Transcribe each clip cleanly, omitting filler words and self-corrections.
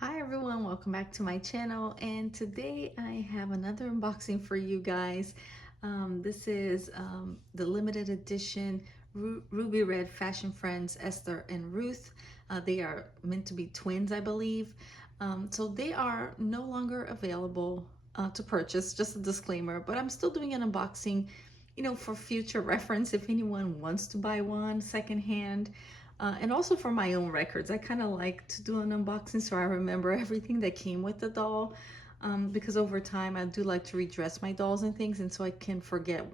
Hi everyone, welcome back to my channel, and today I have another unboxing for you guys. This is the limited edition Ruby Red Fashion Friends Esther and Ruth. They are meant to be twins, I believe. So they are no longer available to purchase, just a disclaimer, but I'm still doing an unboxing, for future reference if anyone wants to buy one secondhand. And also for my own records, I kind of like to do an unboxing so I remember everything that came with the doll. Because over time I do like to redress my dolls and things, and so I can forget,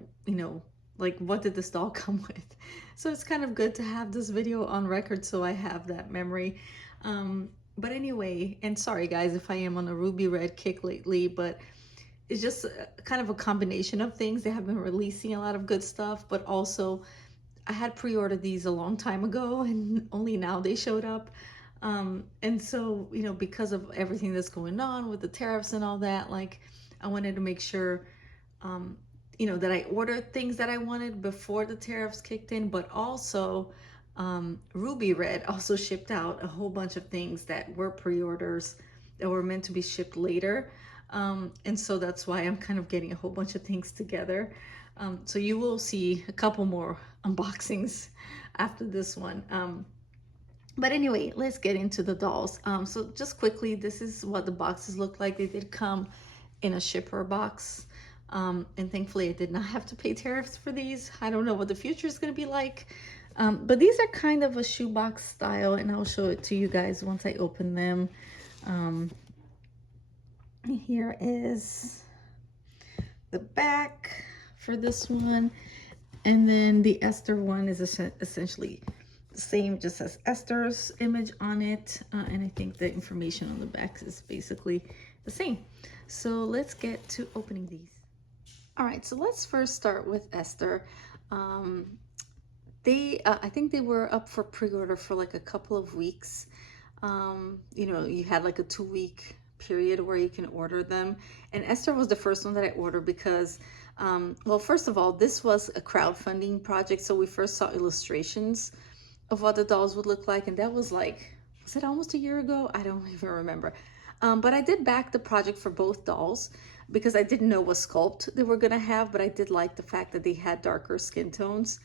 like what did this doll come with. So it's kind of good to have this video on record so I have that memory. But anyway, and sorry guys if I am on a ruby red kick lately, but it's just kind of a combination of things. They have been releasing a lot of good stuff, but also I had pre-ordered these a long time ago and only now they showed up. And so, because of everything that's going on with the tariffs and all that, like I wanted to make sure, that I ordered things that I wanted before the tariffs kicked in, but also Ruby Red also shipped out a whole bunch of things that were pre-orders that were meant to be shipped later. And so that's why I'm kind of getting a whole bunch of things together. So you will see a couple more unboxings after this one. But anyway, let's get into the dolls. So just quickly, this is what the boxes look like. They did come in a shipper box. And thankfully I did not have to pay tariffs for these. I don't know what the future is going to be like. But these are kind of a shoebox style, and I'll show it to you guys once I open them. Here is the back for this one, and then the Esther one is essentially the same, just as Esther's image on it, and I think the information on the back is basically the same. So let's get to opening these. All right, so let's first start with Esther. I think they were up for pre-order for like a couple of weeks. You had like a 2-week period where you can order them, and Esther was the first one that I ordered because well, first of all, this was a crowdfunding project, so we first saw illustrations of what the dolls would look like, and that was it almost a year ago? I don't even remember. But I did back the project for both dolls because I didn't know what sculpt they were gonna have, but I did like the fact that they had darker skin tones.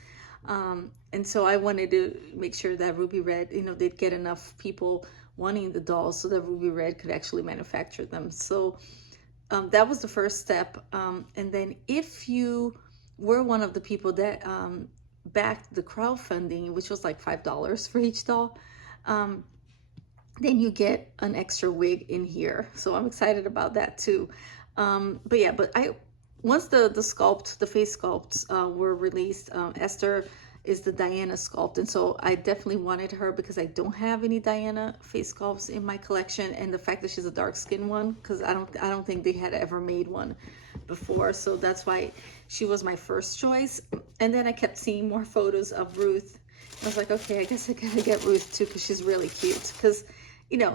And so I wanted to make sure that Ruby Red, they'd get enough people wanting the dolls so that Ruby Red could actually manufacture them. So that was the first step. And then if you were one of the people that backed the crowdfunding, which was like $5 for each doll, then you get an extra wig in here. So I'm excited about that too. But yeah, once the face sculpts were released, Esther is the Diana sculpt, and so I definitely wanted her because I don't have any Diana face sculpts in my collection, and the fact that she's a dark skin one, because I don't think they had ever made one before, so that's why she was my first choice. And then I kept seeing more photos of Ruth. I was like, okay, I guess I gotta get Ruth too because she's really cute. Because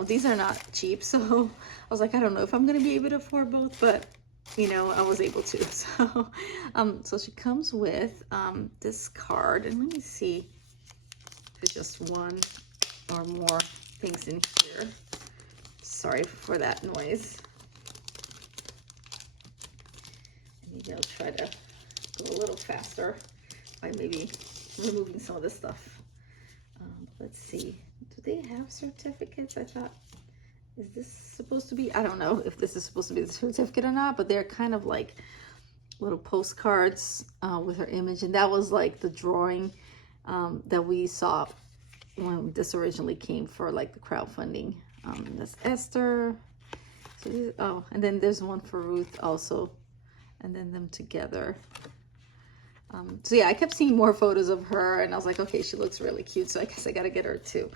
these are not cheap, so I was like, I don't know if I'm gonna be able to afford both, but I was able to. So she comes with this card, and let me see if it's just one or more things in here. Sorry for that noise. Maybe I'll try to go a little faster by maybe removing some of this stuff. Let's see. Do they have certificates? I thought, is this supposed to be, I don't know if this is supposed to be the certificate or not, but they're kind of like little postcards with her image, and that was like the drawing that we saw when this originally came for like the crowdfunding. That's Esther. So and then there's one for Ruth also, and then them together. So yeah, I kept seeing more photos of her, and I was like, okay, she looks really cute, so I guess I gotta get her too.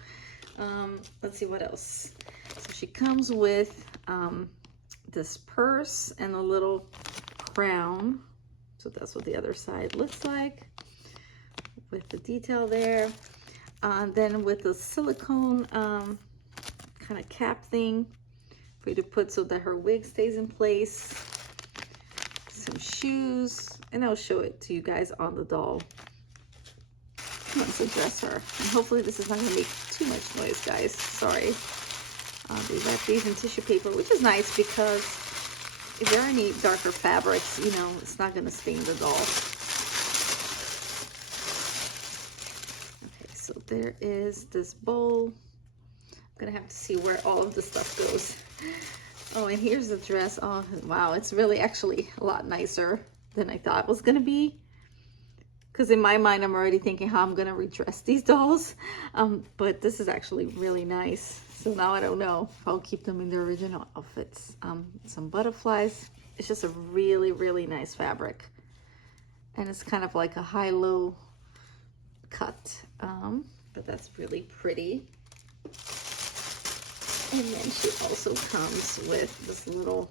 Let's see what else. So she comes with this purse and a little crown. So that's what the other side looks like with the detail there. Then with the silicone kind of cap thing for you to put so that her wig stays in place. Some shoes, and I'll show it to you guys on the doll once I dress her. And hopefully this is not going to make too much noise, guys. Sorry. They wrap these in tissue paper, which is nice because if there are any darker fabrics, you know, it's not going to stain the doll. Okay, so there is this bowl. I'm going to have to see where all of the stuff goes. Oh, and here's the dress. Oh, wow, it's really actually a lot nicer than I thought it was going to be. Because in my mind, I'm already thinking how I'm going to redress these dolls. But this is actually really nice. So now I don't know if I'll keep them in their original outfits. Some butterflies. It's just a really, really nice fabric. And it's kind of like a high-low cut. But that's really pretty. And then she also comes with this little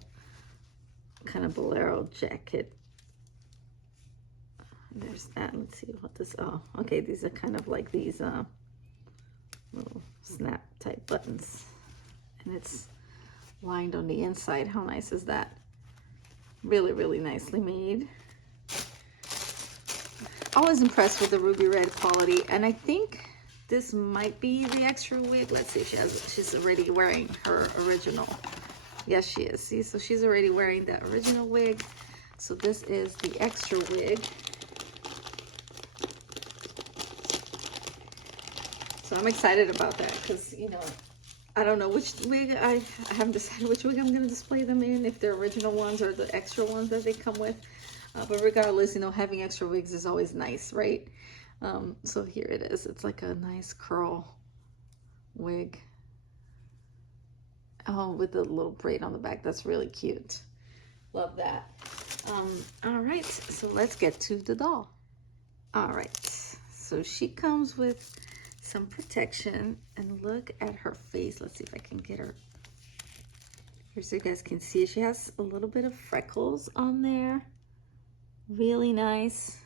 kind of bolero jacket. There's that. Let's see what this, oh, okay, these are kind of like these little snap type buttons. And it's lined on the inside. How nice is that? Really, really nicely made. Always impressed with the ruby red quality. And I think this might be the extra wig. Let's see if she's already wearing her original. Yes, she is. See, so she's already wearing the original wig. So this is the extra wig. So I'm excited about that because, you know, I don't know which wig, I haven't decided which wig I'm going to display them in, if they're original ones or the extra ones that they come with. But regardless, you know, having extra wigs is always nice, right? So here it is. It's like a nice curl wig. Oh, with a little braid on the back. That's really cute. Love that. All right, so let's get to the doll. All right, so she comes with some protection, and look at her face. Let's see if I can get her here so you guys can see. She has a little bit of freckles on there. Really nice.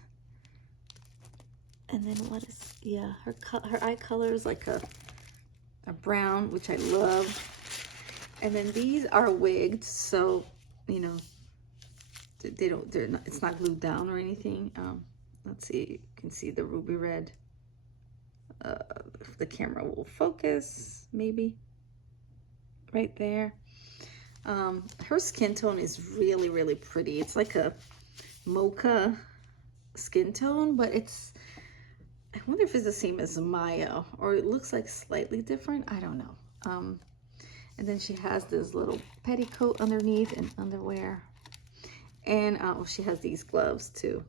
And then what is, yeah, her eye color is like a brown, which I love. And then these are wigged, so you know they're not, it's not glued down or anything. Let's see, you can see the ruby red. If the camera will focus, maybe right there. Her skin tone is really, really pretty. It's like a mocha skin tone, but it's, I wonder if it's the same as Maya, or it looks like slightly different. I don't know. And then she has this little petticoat underneath and underwear. And she has these gloves too.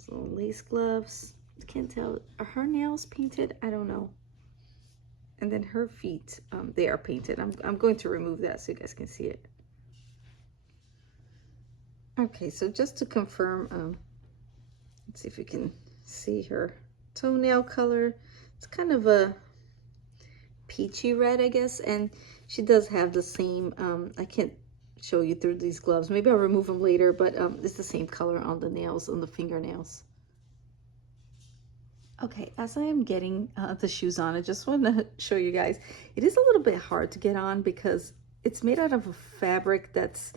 So lace gloves. Can't tell, are her nails painted? I don't know. And then her feet, they are painted. I'm going to remove that so you guys can see it. Okay, so just to confirm, let's see if you can see her toenail color. It's kind of a peachy red, I guess, and she does have the same, I can't show you through these gloves. Maybe I'll remove them later, but it's the same color on the nails, on the fingernails. Okay, as I am getting the shoes on, I just want to show you guys, it is a little bit hard to get on because it's made out of a fabric that's,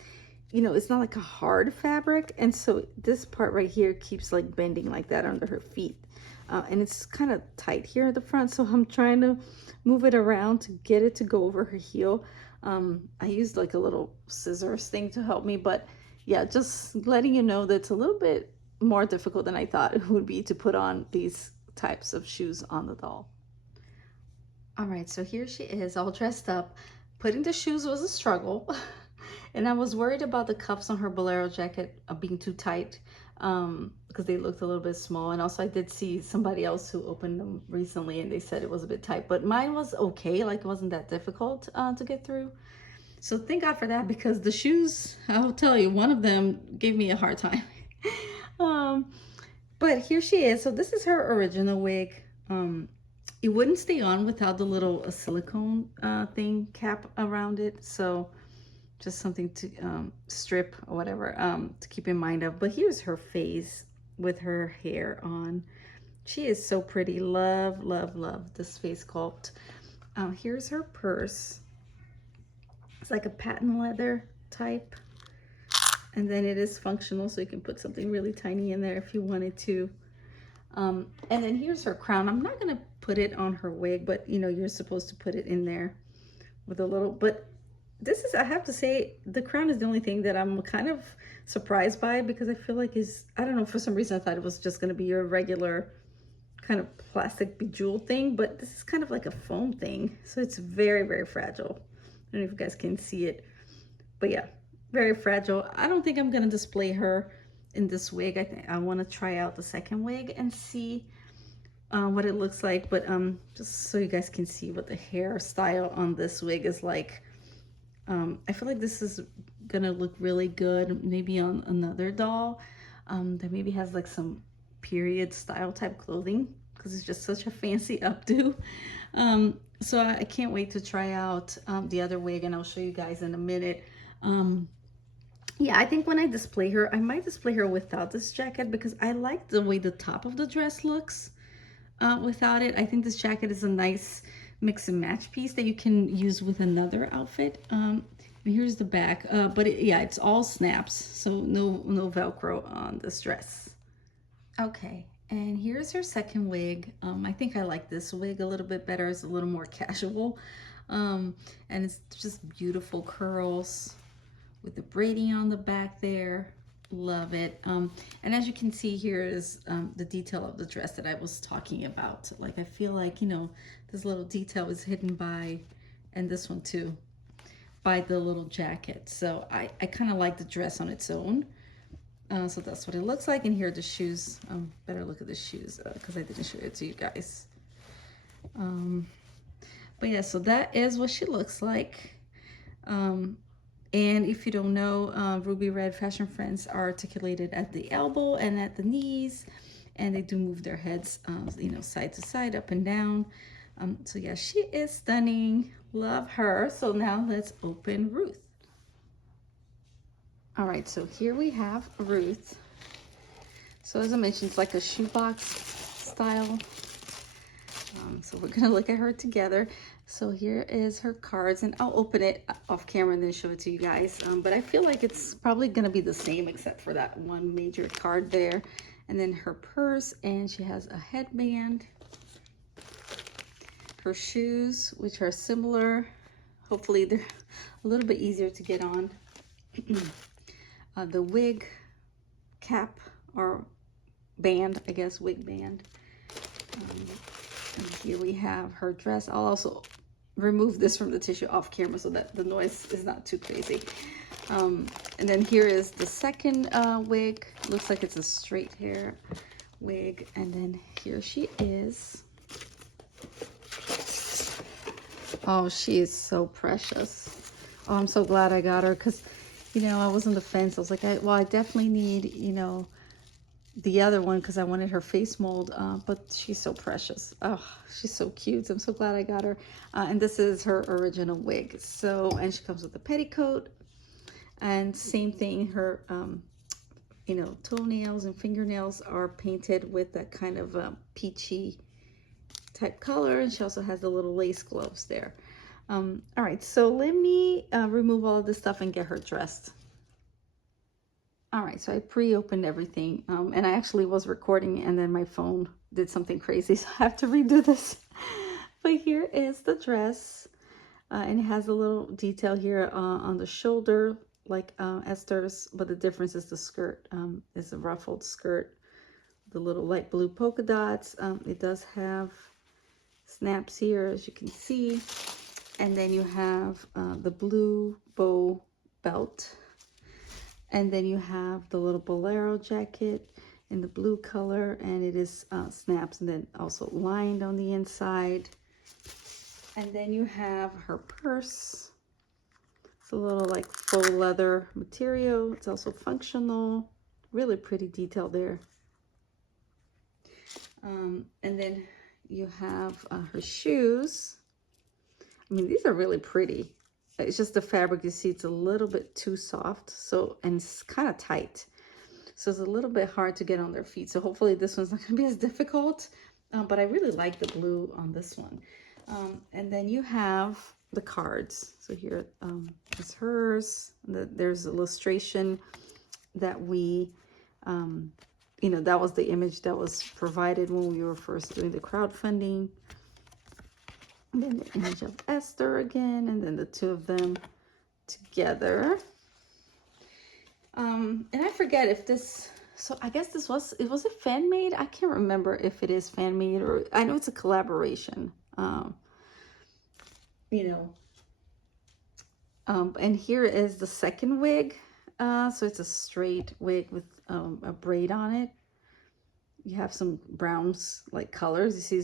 you know, it's not like a hard fabric. And so this part right here keeps like bending like that under her feet. And it's kind of tight here at the front. So I'm trying to move it around to get it to go over her heel. I used like a little scissors thing to help me, but yeah, just letting you know that it's a little bit more difficult than I thought it would be to put on these types of shoes on the doll. All right, so here she is all dressed up. Putting the shoes was a struggle. And I was worried about the cuffs on her bolero jacket being too tight because they looked a little bit small. And also I did see somebody else who opened them recently and they said it was a bit tight, but mine was okay. Like it wasn't that difficult to get through. So thank God for that, because the shoes, I'll tell you, one of them gave me a hard time. But here she is. So this is her original wig. It wouldn't stay on without the little silicone thing cap around it. So just something to strip or whatever to keep in mind of. But here's her face with her hair on. She is so pretty. Love, love, love this face sculpt. Here's her purse. It's like a patent leather type. And then it is functional, so you can put something really tiny in there if you wanted to. And then here's her crown. I'm not going to put it on her wig, but you know, you're supposed to put it in there with a little, but this is, I have to say, the crown is the only thing that I'm kind of surprised by, because I feel like I don't know, for some reason I thought it was just going to be your regular kind of plastic bejeweled thing, but this is kind of like a foam thing. So it's very, very fragile. I don't know if you guys can see it, but yeah, very fragile. I don't think I'm going to display her in this wig. I think I want to try out the second wig and see what it looks like, but just so you guys can see what the hairstyle on this wig is like. I feel like this is gonna look really good maybe on another doll that maybe has like some period style type clothing, because it's just such a fancy updo. So I can't wait to try out the other wig, and I'll show you guys in a minute. Yeah, I think when I display her, I might display her without this jacket, because I like the way the top of the dress looks without it. I think this jacket is a nice mix and match piece that you can use with another outfit. Here's the back, but yeah, it's all snaps, so no Velcro on this dress. Okay, and here's her second wig. I think I like this wig a little bit better. It's a little more casual, and it's just beautiful curls with the braiding on the back there. Love it. And as you can see, here is the detail of the dress that I was talking about. Like, I feel like, you know, this little detail is hidden by, and this one too, by the little jacket. So I kind of like the dress on its own. So that's what it looks like. And here are the shoes. Better look at the shoes because I didn't show it to you guys. But yeah, so that is what she looks like. And if you don't know, Ruby Red Fashion Friends are articulated at the elbow and at the knees, and they do move their heads, you know, side to side, up and down. So yeah, she is stunning. Love her. So now let's open Ruth. All right, so here we have Ruth. So as I mentioned, it's like a shoebox style. So we're gonna look at her together. So here is her cards, and I'll open it off camera and then show it to you guys. But I feel like it's probably gonna be the same except for that one major card there. And then her purse, and she has a headband. Her shoes, which are similar. Hopefully they're a little bit easier to get on. The wig cap, or band, I guess, wig band. And here we have her dress. I'll also remove this from the tissue off camera so that the noise is not too crazy. And then here is the second wig. Looks like it's a straight hair wig. And then here she is. Oh, she is so precious. Oh, I'm so glad I got her, because, you know, I was on the fence. I was like, well, I definitely need, you know, the other one, because I wanted her face mold, but she's so precious. Oh, she's so cute. I'm so glad I got her. And this is her original wig. So, and she comes with a petticoat, and same thing, her you know, toenails and fingernails are painted with that kind of peachy type color, and she also has the little lace gloves there. All right, so let me remove all of this stuff and get her dressed. All right, so I pre-opened everything, and I actually was recording, and then my phone did something crazy, so I have to redo this. But here is the dress, and it has a little detail here on the shoulder, like Esther's, but the difference is the skirt is a ruffled skirt, the little light blue polka dots. It does have snaps here, as you can see, and then you have the blue bow belt. And then you have the little bolero jacket in the blue color, and it is snaps and then also lined on the inside. And then you have her purse. It's a little like faux leather material. It's also functional. Really pretty detail there. And then you have her shoes. I mean, these are really pretty. It's just the fabric, you see, it's a little bit too soft, so, and it's kind of tight, so it's a little bit hard to get on their feet. So hopefully this one's not going to be as difficult, but I really like the blue on this one. And then you have the cards. So here is hers. There's an illustration that we, you know, that was the image that was provided when we were first doing the crowdfunding. And then the image of Esther again, and then the two of them together. And I forget if this, so I guess this was it fan made? I can't remember if it is fan made, or I know it's a collaboration. You know, and here is the second wig. So it's a straight wig with a braid on it. You have some browns like colors. You see,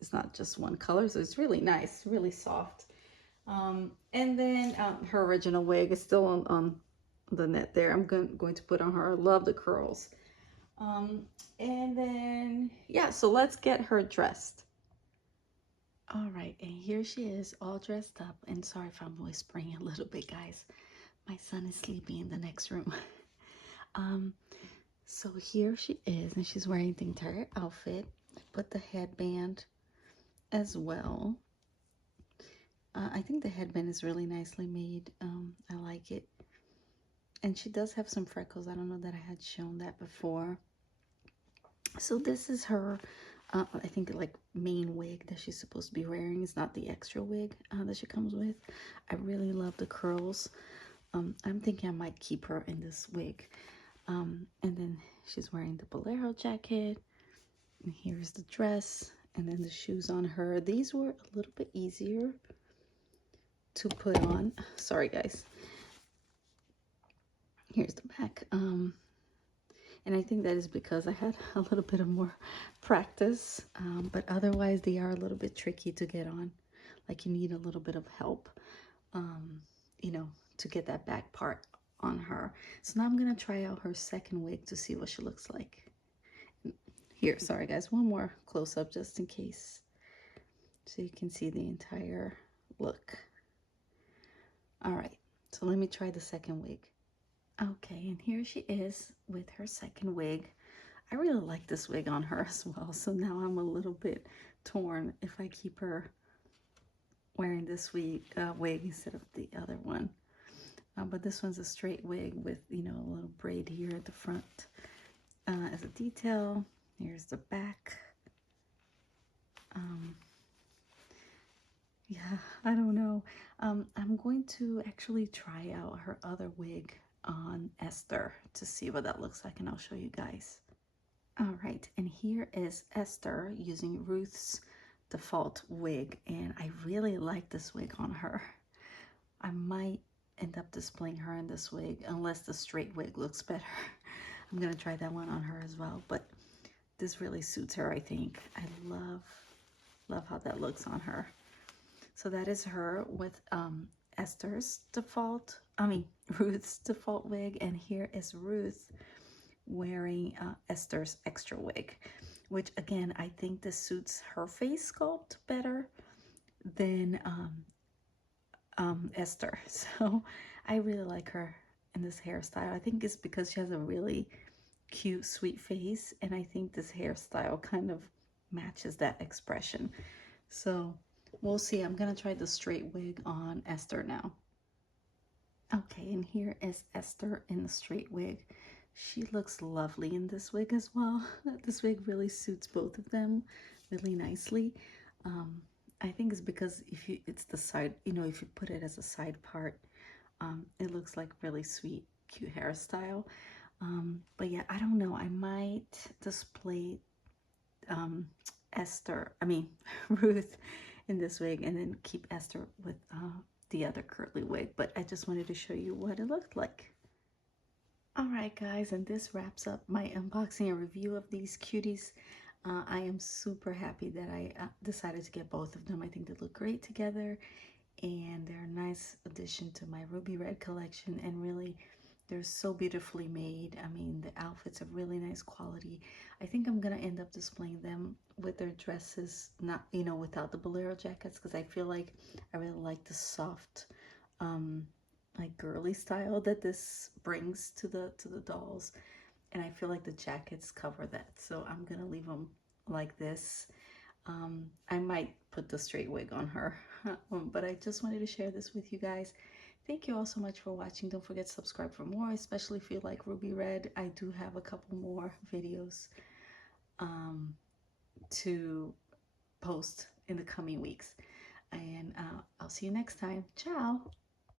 it's not just one color, so it's really nice, really soft. And then her original wig is still on the net there. I'm going to put on her. I love the curls. And then yeah, so let's get her dressed. All right, and here she is all dressed up. And sorry if I'm whispering a little bit, guys. My son is sleeping in the next room. So here she is, and she's wearing the entire outfit. I put the headband as well. I think the headband is really nicely made. I like it. And she does have some freckles. I don't know that I had shown that before. So this is her, I think, like main wig that she's supposed to be wearing. It's not the extra wig that she comes with. I really love the curls. I'm thinking I might keep her in this wig. And then she's wearing the bolero jacket. And here's the dress. And then the shoes on her. These were a little bit easier to put on. Sorry, guys. Here's the back. And I think that is because I had a little bit of more practice. But otherwise, they are a little bit tricky to get on. Like, you need a little bit of help, you know, to get that back part on her. So now I'm going to try out her second wig to see what she looks like. Here, sorry, guys. One more close-up just in case. So you can see the entire look. All right. So let me try the second wig. Okay, and here she is with her second wig. I really like this wig on her as well, so now I'm a little bit torn if I keep her wearing this wig instead of the other one. But this one's a straight wig with, you know, a little braid here at the front as a detail. Here's the back. Yeah, I don't know. I'm going to actually try out her other wig on Esther to see what that looks like, and I'll show you guys. All right, and here is Esther using Ruth's default wig, and I really like this wig on her. I might end up displaying her in this wig unless the straight wig looks better. I'm gonna try that one on her as well, but this really suits her, I think. I love how that looks on her. So that is her with Ruth's default wig, and here is Ruth wearing Esther's extra wig, which again, I think this suits her face sculpt better than Esther. So I really like her in this hairstyle. I think it's because she has a really cute, sweet face, and I think this hairstyle kind of matches that expression. So we'll see. I'm gonna try the straight wig on Esther now. Okay, and here is Esther in the straight wig. She looks lovely in this wig as well. This wig really suits both of them really nicely. I think it's because it's the side, you know, if you put it as a side part, it looks like really sweet, cute hairstyle. But yeah, I don't know. I might display Ruth in this wig, and then keep Esther with the other curly wig. But I just wanted to show you what it looked like. Alright guys, and this wraps up my unboxing and review of these cuties. I am super happy that I decided to get both of them. I think they look great together, and they're a nice addition to my ruby red collection, and really they're so beautifully made. I mean, the outfits are really nice quality. I think I'm gonna end up displaying them with their dresses, not, you know, without the bolero jackets, because I feel like I really like the soft like girly style that this brings to the dolls, and I feel like the jackets cover that, so I'm gonna leave them like this. I might put the straight wig on her, but I just wanted to share this with you guys. Thank you all so much for watching. Don't forget to subscribe for more, especially if you like ruby red. I do have a couple more videos to post in the coming weeks. and I'll see you next time. Ciao.